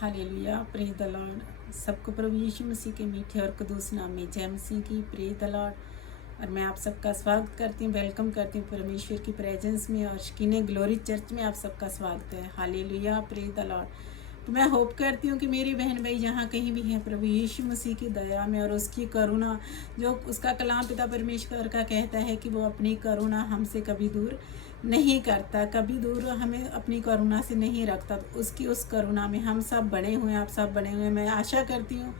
Hallelujah, praise the Lord. सबको प्रभु यीशु मसीह के मीठे और कदूस नाम में जय मसीह की। Praise the Lord. और मैं आप सबका स्वागत करती हूँ, वेलकम करती हूँ परमेश्वर की प्रेजेंस में। और शकीने ग्लोरी चर्च में आप सबका स्वागत है। Hallelujah, praise the Lord. तो मैं होप करती हूँ कि मेरी बहन भाई जहाँ कहीं भी हैं, प्रभु यीशु मसीह की दया में और उसकी करुणा, जो उसका कलाम पिता परमेश्वर का कहता है कि वो अपनी करुणा हमसे कभी दूर नहीं करता, कभी दूर हमें अपनी करुणा से नहीं रखता। तो उसकी उस करुणा में हम सब बने हुए हैं, आप सब बने हुए हैं। मैं आशा करती हूँ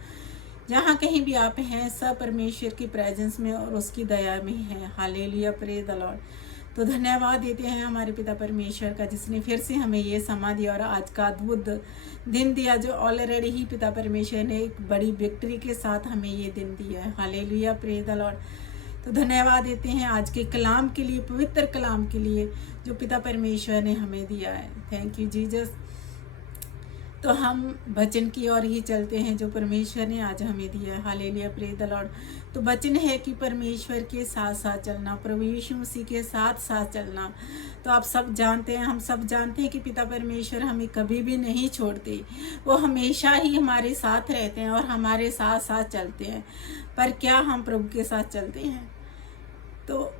जहाँ कहीं भी आप हैं, सब परमेश्वर की प्रेजेंस में और उसकी दया में हैं। Hallelujah, praise the Lord. तो धन्यवाद देते हैं हमारे पिता परमेश्वर का, जिसने फिर से हमें ये समा दिया और आज का अद्भुत दिन दिया, जो ऑलरेडी ही पिता परमेश्वर ने एक बड़ी विक्ट्री के साथ हमें ये दिन दिया है। Hallelujah, praise the Lord. तो धन्यवाद देते हैं आज के कलाम के लिए, पवित्र कलाम के लिए जो पिता परमेश्वर ने हमें दिया है। Thank you Jesus. तो हम वचन की ओर ही चलते हैं जो परमेश्वर ने आज हमें दिया है। Hallelujah, praise the Lord. तो वचन है कि परमेश्वर के साथ साथ चलना, प्रभु यीशु मसीह के साथ साथ चलना। तो आप सब जानते हैं, हम सब जानते हैं कि पिता परमेश्वर हमें कभी भी नहीं छोड़ते। वो हमेशा ही हमारे साथ रहते हैं और हमारे साथ साथ चलते हैं। पर क्या हम प्रभु के साथ चलते हैं? तो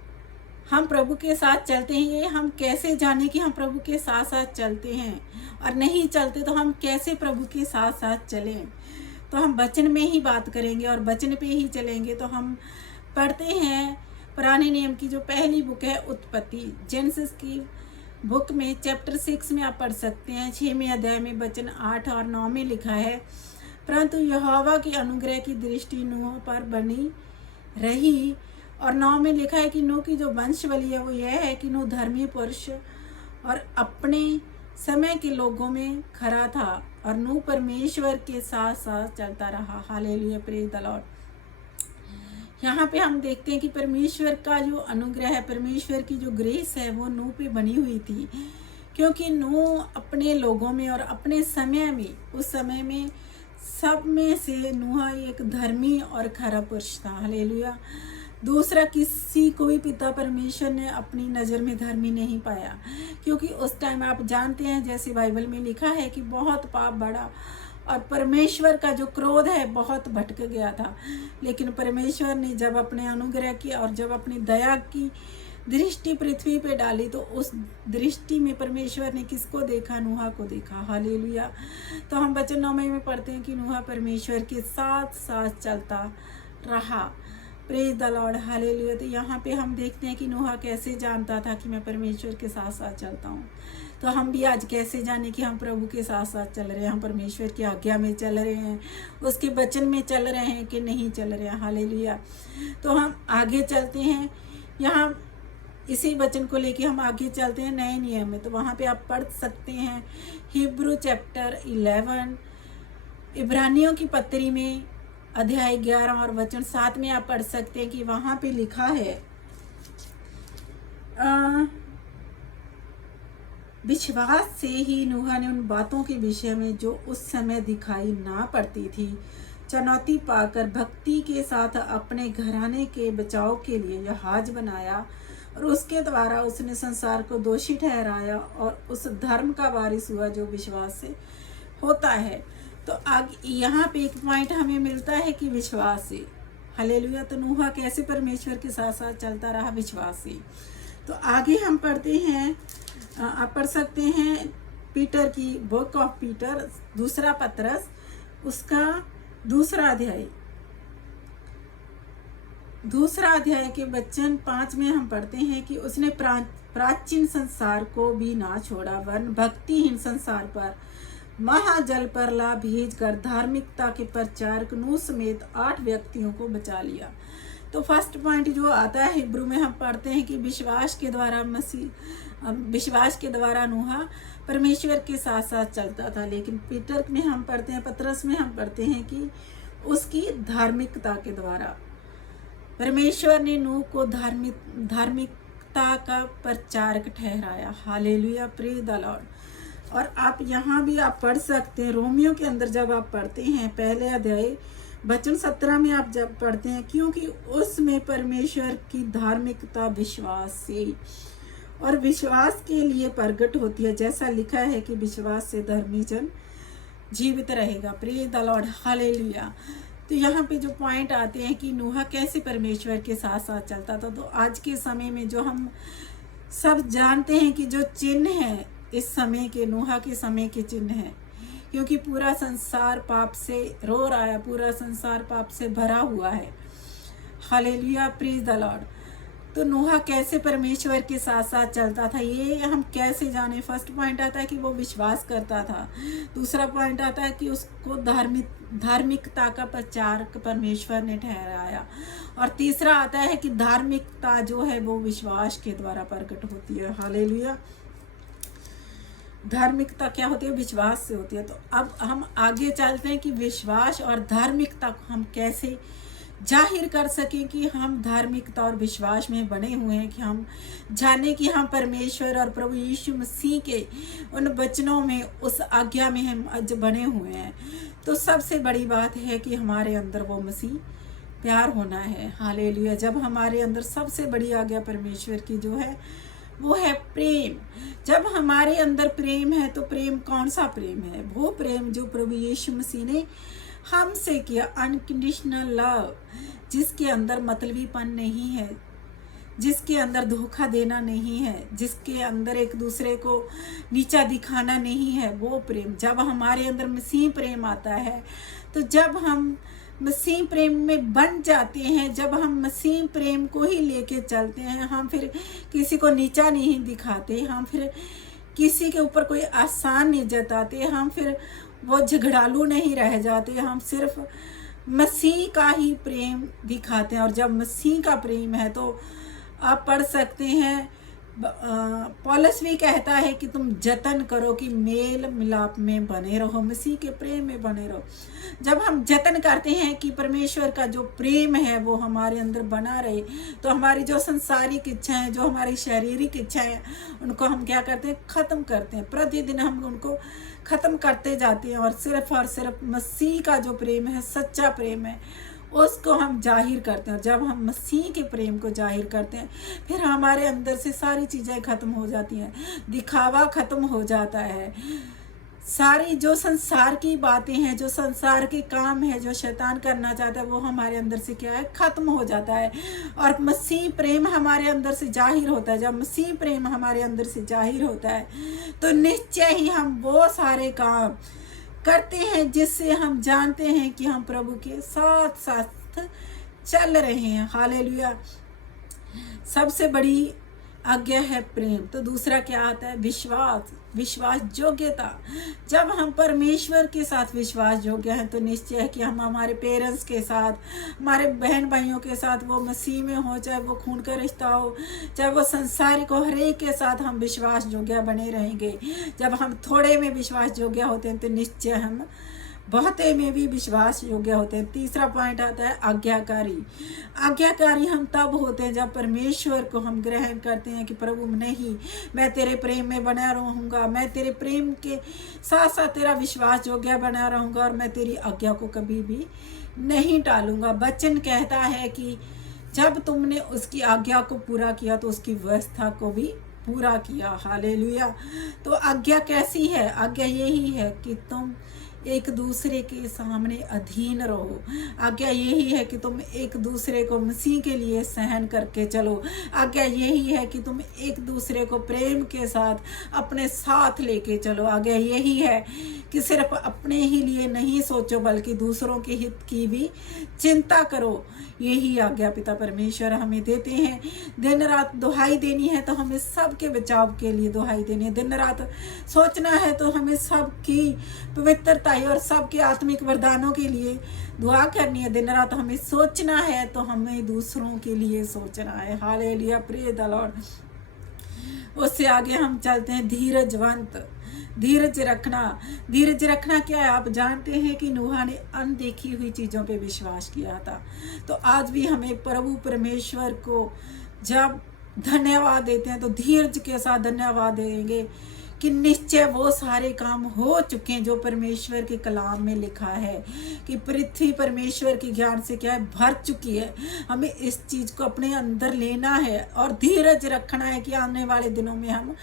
हम प्रभु के साथ चलते हैं, ये हम कैसे जाने कि हम प्रभु के साथ साथ चलते हैं? और नहीं चलते तो हम कैसे प्रभु के साथ साथ चलें? तो हम वचन में ही बात करेंगे और वचन पे ही चलेंगे। तो हम पढ़ते हैं पुराने नियम की जो पहली बुक है उत्पत्ति, जेनेसिस की बुक में चैप्टर 6 में आप पढ़ सकते हैं। 6वें अध्याय में वचन 8 और 9 में लिखा है, परंतु यहोवा की अनुग्रह की दृष्टि नूह पर बनी रही। और 9 में लिखा है कि नूह की जो वंशावली है वो यह है कि नूह धर्मी पुरुष और अपने समय के लोगों में खरा था और नूह परमेश्वर के साथ साथ चलता रहा। Hallelujah, praise the Lord. यहाँ पे हम देखते हैं कि परमेश्वर का जो अनुग्रह है, परमेश्वर की जो ग्रेस है वो नूह पे बनी हुई थी, क्योंकि नूह अपने लोगों में और अपने समय में, उस समय में सब में से नूह एक धर्मी और खरा पुरुष था। हालेलुया। दूसरा किसी को भी पिता परमेश्वर ने अपनी नज़र में धर्मी नहीं पाया, क्योंकि उस टाइम आप जानते हैं जैसे बाइबल में लिखा है कि बहुत पाप बढ़ा और परमेश्वर का जो क्रोध है बहुत भटक गया था। लेकिन परमेश्वर ने जब अपने अनुग्रह की और जब अपनी दया की दृष्टि पृथ्वी पे डाली, तो उस दृष्टि में परमेश्वर ने किसको देखा? नूह को देखा। हालेलुया। तो हम वचन 9 में पढ़ते हैं कि नूह परमेश्वर के साथ साथ चलता रहा। Praise the Lord. हालेलुया। तो यहाँ पे हम देखते हैं कि नूह कैसे जानता था कि मैं परमेश्वर के साथ साथ चलता हूँ। तो हम भी आज कैसे जाने कि हम प्रभु के साथ साथ चल रहे हैं, हम परमेश्वर की आज्ञा में चल रहे हैं, उसके वचन में चल रहे हैं कि नहीं चल रहे हैं। हालेलुया। तो हम आगे चलते हैं, यहाँ इसी वचन को लेके हम आगे चलते हैं नए नियम में। तो वहाँ पे आप पढ़ सकते हैं हिब्रू चैप्टर 11, इब्रानियों की पत्री में अध्याय 11 और वचन 7 में आप पढ़ सकते हैं कि वहाँ पे लिखा है, विश्वास से ही नूह ने उन बातों के विषय में जो उस समय दिखाई ना पड़ती थी चुनौती पाकर भक्ति के साथ अपने घराने के बचाव के लिए जहाज बनाया और उसके द्वारा उसने संसार को दोषी ठहराया और उस धर्म का वारिस हुआ जो विश्वास से होता है। तो आगे यहाँ पे एक पॉइंट हमें मिलता है कि विश्वास से। हालेलुया। तो नूह कैसे परमेश्वर के साथ साथ चलता रहा? विश्वास से। तो आगे हम पढ़ते हैं, आप पढ़ सकते हैं पीटर की बुक ऑफ पीटर, दूसरा पत्रस, उसका दूसरा अध्याय के वचन 5 में हम पढ़ते हैं कि उसने प्राचीन संसार को भी ना छोड़ा, वरन भक्तिहीन संसार पर महाजल पर ला भेज कर धार्मिकता के प्रचारक नूह समेत 8 व्यक्तियों को बचा लिया। तो फर्स्ट पॉइंट जो आता है हिब्रू में हम पढ़ते हैं कि विश्वास के द्वारा नूह परमेश्वर के साथ साथ चलता था। लेकिन पीटर में हम पढ़ते हैं, पतरस में हम पढ़ते हैं कि उसकी धार्मिकता के द्वारा परमेश्वर ने नूह को धार्मिकता का प्रचारक ठहराया। Hallelujah, praise the Lord. और आप यहाँ भी आप पढ़ सकते हैं रोमियो के अंदर जब आप पढ़ते हैं पहले अध्याय वचन 17 में आप जब पढ़ते हैं, क्योंकि उसमें परमेश्वर की धार्मिकता विश्वास से और विश्वास के लिए प्रकट होती है, जैसा लिखा है कि विश्वास से धर्मी जन जीवित रहेगा। Praise the Lord, hallelujah. तो यहाँ पे जो पॉइंट आते हैं कि नूहा कैसे परमेश्वर के साथ साथ चलता था, तो आज के समय में जो हम सब जानते हैं कि जो चिन्ह है इस समय के, नूहा के समय के चिन्ह हैं, क्योंकि पूरा संसार पाप से रो रहा है, पूरा संसार पाप से भरा हुआ है। Hallelujah, praise the Lord. तो नूहा कैसे परमेश्वर के साथ साथ चलता था, ये हम कैसे जाने। फर्स्ट पॉइंट आता है कि वो विश्वास करता था। दूसरा पॉइंट आता है कि उसको धार्मिकता का प्रचारक परमेश्वर ने ठहराया। और तीसरा आता है कि धार्मिकता जो है वो विश्वास के द्वारा प्रकट होती है। हालेलुया। धार्मिकता क्या होती है? विश्वास से होती है। तो अब हम आगे चलते हैं कि विश्वास और धार्मिकता को हम कैसे जाहिर कर सकें कि हम धार्मिकता और विश्वास में बने हुए हैं, कि हम जाने कि हम परमेश्वर और प्रभु यीशु मसीह के उन वचनों में, उस आज्ञा में हम आज बने हुए हैं। तो सबसे बड़ी बात है कि हमारे अंदर वो मसीह प्यार होना है। हालेलुया। जब हमारे अंदर सबसे बड़ी आज्ञा परमेश्वर की जो है वो है प्रेम। जब हमारे अंदर प्रेम है, तो प्रेम कौन सा प्रेम है? वो प्रेम जो प्रभु यीशु मसीह ने हमसे किया, अनकंडीशनल लव, जिसके अंदर मतलबीपन नहीं है, जिसके अंदर धोखा देना नहीं है, जिसके अंदर एक दूसरे को नीचा दिखाना नहीं है, वो प्रेम। जब हमारे अंदर मसीह प्रेम आता है, तो जब हम मसीह प्रेम में बन जाते हैं, जब हम मसीह प्रेम को ही लेके चलते हैं, हम फिर किसी को नीचा नहीं दिखाते, हम फिर किसी के ऊपर कोई आसान नहीं जताते, हम फिर वो झगड़ालू नहीं रह जाते, हम सिर्फ मसीह का ही प्रेम दिखाते हैं। और जब मसीह का प्रेम है, तो आप पढ़ सकते हैं, पौलुस भी कहता है कि तुम जतन करो कि मेल मिलाप में बने रहो, मसीह के प्रेम में बने रहो। जब हम जतन करते हैं कि परमेश्वर का जो प्रेम है वो हमारे अंदर बना रहे, तो हमारी जो संसारिक इच्छाएं, जो हमारी शारीरिक इच्छाएं, उनको हम क्या करते हैं? ख़त्म करते हैं। प्रतिदिन हम उनको ख़त्म करते जाते हैं, और सिर्फ मसीह का जो प्रेम है, सच्चा प्रेम है, उसको हम जाहिर करते हैं। जब हम मसीह के प्रेम को जाहिर करते हैं, फिर हमारे अंदर से सारी चीज़ें ख़त्म हो जाती हैं, दिखावा ख़त्म हो जाता है, सारी जो संसार की बातें हैं, जो संसार के काम है, जो शैतान करना चाहता है, वो हमारे अंदर से क्या है? ख़त्म हो जाता है। और मसीह प्रेम हमारे अंदर से जाहिर होता है। जब मसीह प्रेम हमारे अंदर से जाहिर होता है, तो निश्चय ही हम वो सारे काम करते हैं जिससे हम जानते हैं कि हम प्रभु के साथ साथ चल रहे हैं। हालेलुया। सबसे बड़ी आज्ञा है प्रेम। तो दूसरा क्या आता है? विश्वास योग्यता। जब हम परमेश्वर के साथ विश्वास योग्य हैं, तो निश्चय है कि हम हमारे पेरेंट्स के साथ, हमारे बहन भाइयों के साथ, वो मसीह में हो, चाहे वो खून का रिश्ता हो, चाहे वो संसारिक हो, हर एक के साथ हम विश्वास योग्य बने रहेंगे। जब हम थोड़े में विश्वास योग्य होते हैं, तो निश्चय हम बहुते में भी विश्वास योग्य होते हैं। तीसरा पॉइंट आता है आज्ञाकारी हम तब होते हैं जब परमेश्वर को हम ग्रहण करते हैं कि प्रभु नहीं, मैं तेरे प्रेम में बना रहूँगा, मैं तेरे प्रेम के साथ साथ तेरा विश्वास योग्य बना रहूँगा, और मैं तेरी आज्ञा को कभी भी नहीं टालूँगा। वचन कहता है कि जब तुमने उसकी आज्ञा को पूरा किया, तो उसकी व्यवस्था को भी पूरा किया। हालेलुया। तो आज्ञा कैसी है? आज्ञा यही है कि तुम एक दूसरे के सामने अधीन रहो। आज्ञा यही है कि तुम एक दूसरे को मसीह के लिए सहन करके चलो। आज्ञा यही है कि तुम एक दूसरे को प्रेम के साथ अपने साथ लेके चलो। आज्ञा यही है कि सिर्फ अपने ही लिए नहीं सोचो, बल्कि दूसरों के हित की भी चिंता करो। यही आज्ञा पिता परमेश्वर हमें देते हैं। दिन रात दुहाई देनी है, तो हमें सबके बचाव के लिए दुहाई देनी है। दिन रात सोचना है, तो हमें सबकी पवित्रता और सबके आत्मिक वरदानों के लिए दुआ करनी है। दिन रात हमें सोचना है, तो हमें दूसरों के लिए सोचना है। Hallelujah, praise the Lord. उससे आगे हम चलते हैं धीरज रखना क्या है? आप जानते हैं कि नूहा ने अनदेखी हुई चीज़ों पे विश्वास किया था। तो आज भी हमें प्रभु परमेश्वर को जब धन्यवाद देते हैं, तो धीरज के साथ धन्यवाद देंगे कि निश्चय वो सारे काम हो चुके हैं जो परमेश्वर के कलाम में लिखा है, कि पृथ्वी परमेश्वर के ज्ञान से क्या है? भर चुकी है। हमें इस चीज़ को अपने अंदर लेना है और धीरज रखना है कि आने वाले दिनों में हम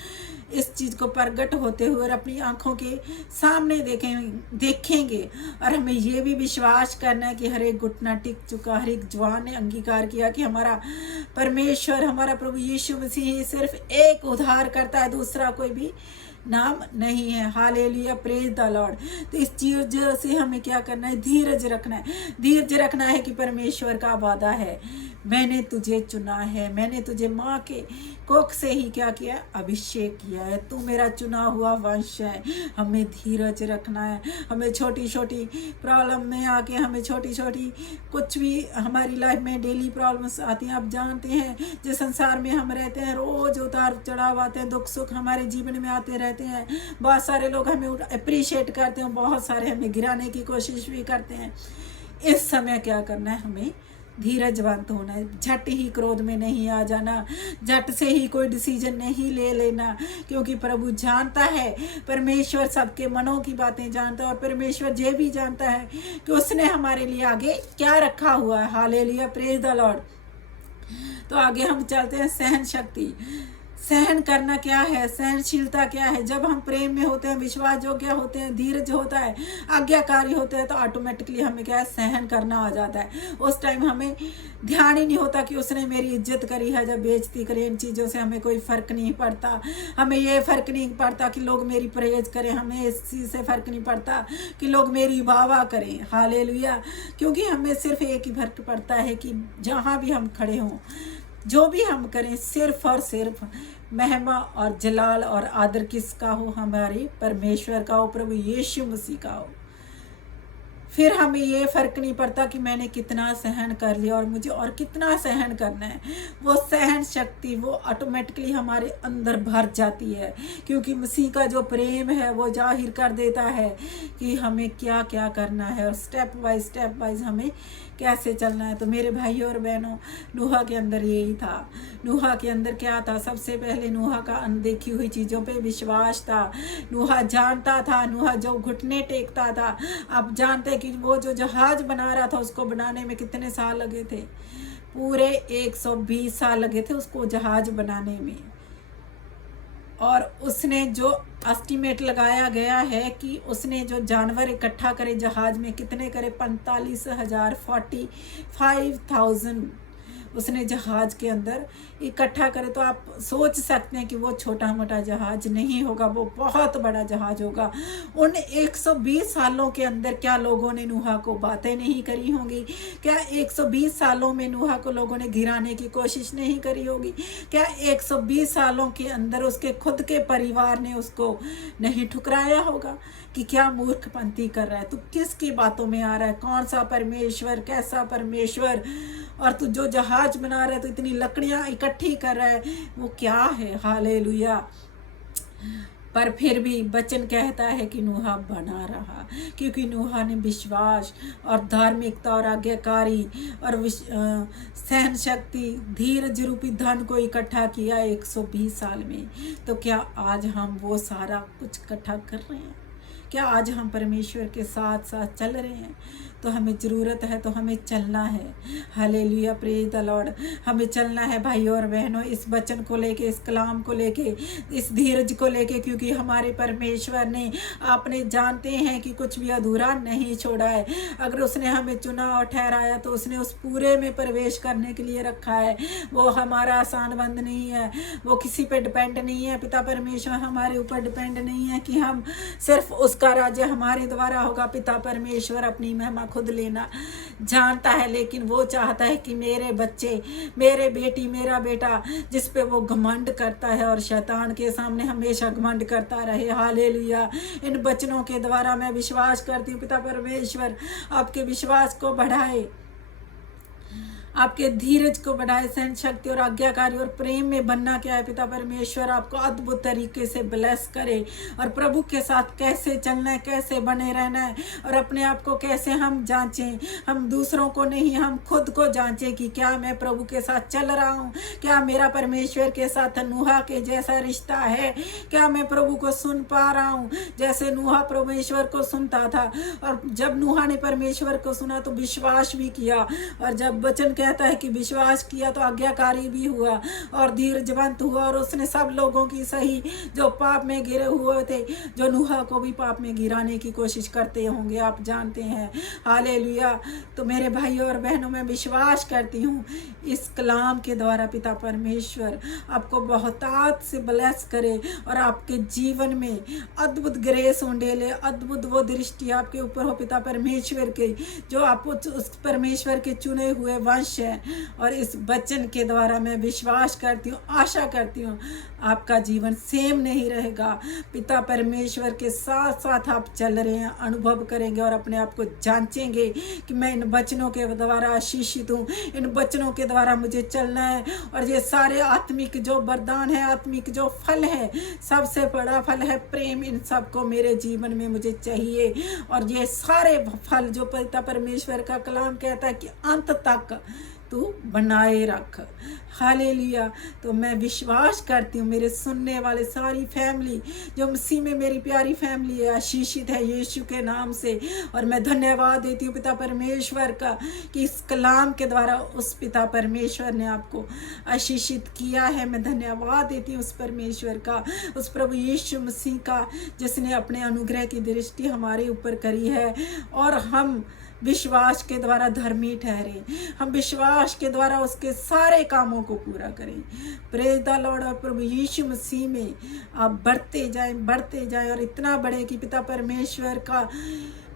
इस चीज़ को प्रकट होते हुए और अपनी आंखों के सामने देखेंगे। और हमें ये भी विश्वास करना है कि हर एक घुटना टिक चुका, हर एक जवान ने अंगीकार किया कि हमारा परमेश्वर, हमारा प्रभु यीशु मसीह सिर्फ एक उद्धार करता है, दूसरा कोई भी नाम नहीं है। Hallelujah, praise the Lord. तो इस चीज से हमें क्या करना है? धीरज रखना है। धीरज रखना है कि परमेश्वर का वादा है, मैंने तुझे चुना है, मैंने तुझे माँ के कोख से ही क्या किया? अभिषेक किया है, तू मेरा चुना हुआ वंश है। हमें धीरज रखना है। हमें छोटी छोटी प्रॉब्लम में आके, हमें छोटी छोटी कुछ भी हमारी लाइफ में डेली प्रॉब्लम्स आती हैं। आप जानते हैं जिस संसार में हम रहते हैं, रोज उतार चढ़ाव आते हैं, दुख सुख हमारे जीवन में आते रहते हैं। बहुत सारे लोग हमें अप्रिशिएट करते हैं, बहुत सारे हमें गिराने की कोशिश भी करते हैं। इस समय क्या करना है? हमें धीरजवंत होना है। झट ही क्रोध में नहीं आ जाना, झट से ही कोई डिसीजन नहीं ले लेना, क्योंकि प्रभु जानता है, परमेश्वर सबके मनों की बातें जानता है। और परमेश्वर ये भी जानता है कि उसने हमारे लिए आगे क्या रखा हुआ है। Hallelujah, praise the Lord. तो आगे हम चलते हैं। सहन शक्ति। सहन करना क्या है? सहनशीलता क्या है? जब हम प्रेम में होते हैं, विश्वास योग्य होते हैं, धीरज होता है, आज्ञाकारी होते हैं, तो ऑटोमेटिकली हमें क्या है? सहन करना आ जाता है। उस टाइम हमें ध्यान ही नहीं होता कि उसने मेरी इज्जत करी है या बेइज्जती करी। इन चीज़ों से हमें कोई फ़र्क नहीं पड़ता। हमें ये फ़र्क नहीं पड़ता कि लोग मेरी प्रेज करें, हमें इस चीज़ से फ़र्क नहीं पड़ता कि लोग मेरी वाह करें। हालेलुया। क्योंकि हमें सिर्फ एक ही फ़र्क पड़ता है कि जहाँ भी हम खड़े हों, जो भी हम करें, सिर्फ और सिर्फ महिमा और जलाल और आदर किसका हो? हमारे परमेश्वर का हो, प्रभु यीशु मसीह का हो। फिर हमें ये फ़र्क नहीं पड़ता कि मैंने कितना सहन कर लिया और मुझे और कितना सहन करना है। वो सहन शक्ति वो ऑटोमेटिकली हमारे अंदर भर जाती है, क्योंकि मसीह का जो प्रेम है वो जाहिर कर देता है कि हमें क्या क्या करना है और स्टेप वाइज हमें कैसे चलना है। तो मेरे भाइयों और बहनों, नूहा के अंदर यही था। नूहा के अंदर क्या था? सबसे पहले नूहा का अनदेखी हुई चीज़ों पे विश्वास था। नूहा जानता था, नूहा जो घुटने टेकता था। आप जानते हैं कि वो जो जहाज बना रहा था, उसको बनाने में कितने साल लगे थे? पूरे 120 साल लगे थे उसको जहाज बनाने में। और उसने जो एस्टिमेट लगाया गया है कि उसने जो जानवर इकट्ठा करे जहाज में, कितने करे? 45,000, 45,000 उसने जहाज के अंदर इकट्ठा करे। तो आप सोच सकते हैं कि वो छोटा मोटा जहाज नहीं होगा, वो बहुत बड़ा जहाज होगा। उन 120 सालों के अंदर क्या लोगों ने नूहा को बातें नहीं करी होंगी? क्या 120 सालों में नूहा को लोगों ने गिराने की कोशिश नहीं करी होगी? क्या 120 सालों के अंदर उसके खुद के परिवार ने उसको नहीं ठुकराया होगा कि क्या मूर्खपंती कर रहा है, तू किसकी बातों में आ रहा है, कौन सा परमेश्वर, कैसा परमेश्वर, और तू जो जहाज बना रहा है, तो इतनी लकड़ियां इकट्ठी कर रहा है, वो क्या है? हालेलुया। पर फिर भी वचन कहता है कि नूहा बना रहा, क्योंकि नूहा ने विश्वास और धार्मिकता और आज्ञाकारी और सहन शक्ति, धीरज रूपी धन को इकट्ठा किया 120 साल में। तो क्या आज हम वो सारा कुछ इकट्ठा कर रहे हैं? क्या आज हम परमेश्वर के साथ साथ चल रहे हैं? तो हमें ज़रूरत है, तो हमें चलना है। Hallelujah, praise the Lord. हमें चलना है भाइयों और बहनों, इस वचन को लेके, इस कलाम को लेके, इस धीरज को लेके, क्योंकि हमारे परमेश्वर ने, आपने जानते हैं कि कुछ भी अधूरा नहीं छोड़ा है। अगर उसने हमें चुना और ठहराया तो उसने उस पूरे में प्रवेश करने के लिए रखा है। वो हमारा आसान बंद नहीं है, वो किसी पे डिपेंड नहीं है। पिता परमेश्वर हमारे ऊपर डिपेंड नहीं है कि हम सिर्फ उसका राज्य हमारे द्वारा होगा। पिता परमेश्वर अपनी महिमा खुद लेना जानता है, लेकिन वो चाहता है कि मेरे बच्चे, मेरे बेटी, मेरा बेटा, जिस पे वो घमंड करता है और शैतान के सामने हमेशा घमंड करता रहे। हालेलुया। इन वचनों के द्वारा मैं विश्वास करती हूँ पिता परमेश्वर आपके विश्वास को बढ़ाए, आपके धीरज को बढ़ाए, सहन शक्ति और आज्ञाकारी और प्रेम में बनना क्या है। पिता परमेश्वर आपको अद्भुत तरीके से ब्लेस करे, और प्रभु के साथ कैसे चलना है, कैसे बने रहना है, और अपने आप को कैसे हम जांचें। हम दूसरों को नहीं, हम खुद को जांचें कि क्या मैं प्रभु के साथ चल रहा हूँ, क्या मेरा परमेश्वर के साथ नूहा के जैसा रिश्ता है, क्या मैं प्रभु को सुन पा रहा हूँ जैसे नूहा परमेश्वर को सुनता था। और जब नूहा ने परमेश्वर को सुना तो विश्वास भी किया, और जब वचन कहता है कि विश्वास किया तो आज्ञाकारी भी हुआ और धीरजवंत हुआ, और उसने सब लोगों की सही जो पाप में गिरे हुए थे, जो नूहा को भी पाप में गिराने की कोशिश करते होंगे, आप जानते हैं। हालेलुया। तो मेरे भाइयों और बहनों, मैं विश्वास करती हूँ इस कलाम के द्वारा पिता परमेश्वर आपको बहुतायत से ब्लेस करे और आपके जीवन में अद्भुत ग्रेस उंडेले, अद्भुत वो दृष्टि आपके ऊपर हो पिता परमेश्वर के, जो आप उस परमेश्वर के चुने हुए वंश हैं। और इस वचन के द्वारा मैं विश्वास करती हूँ, आशा करती हूँ आपका जीवन सेम नहीं रहेगा। पिता परमेश्वर के साथ साथ आप चल रहे हैं, अनुभव करेंगे और अपने आप को जांचेंगे कि मैं इन वचनों के द्वारा आशीषित हूँ, इन वचनों के द्वारा मुझे चलना है। और ये सारे आत्मिक जो वरदान है, आत्मिक जो फल है, सबसे बड़ा फल है प्रेम, इन सबको मेरे जीवन में मुझे चाहिए। और ये सारे फल जो पिता परमेश्वर का कलाम कहता है कि अंत तक तू बनाए रख। हालेलुया। तो मैं विश्वास करती हूँ मेरे सुनने वाले सारी फैमिली जो मसीह में मेरी प्यारी फैमिली है, आशीषित है यीशु के नाम से। और मैं धन्यवाद देती हूँ पिता परमेश्वर का कि इस कलाम के द्वारा उस पिता परमेश्वर ने आपको आशीषित किया है। मैं धन्यवाद देती हूँ उस परमेश्वर का, उस प्रभु यीशु मसीह का, जिसने अपने अनुग्रह की दृष्टि हमारे ऊपर करी है और हम विश्वास के द्वारा धर्मी ठहरे, हम विश्वास के द्वारा उसके सारे कामों को पूरा करें। Praise the Lord. और प्रभु यीशु मसीह में आप बढ़ते जाएं और इतना बढ़े कि पिता परमेश्वर का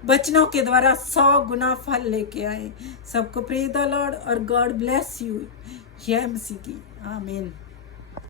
वचनों के द्वारा 100 गुना फल लेके आए। सबको प्रेज द लॉर्ड और गॉड ब्लेस यू। जय मसीह की। आमीन।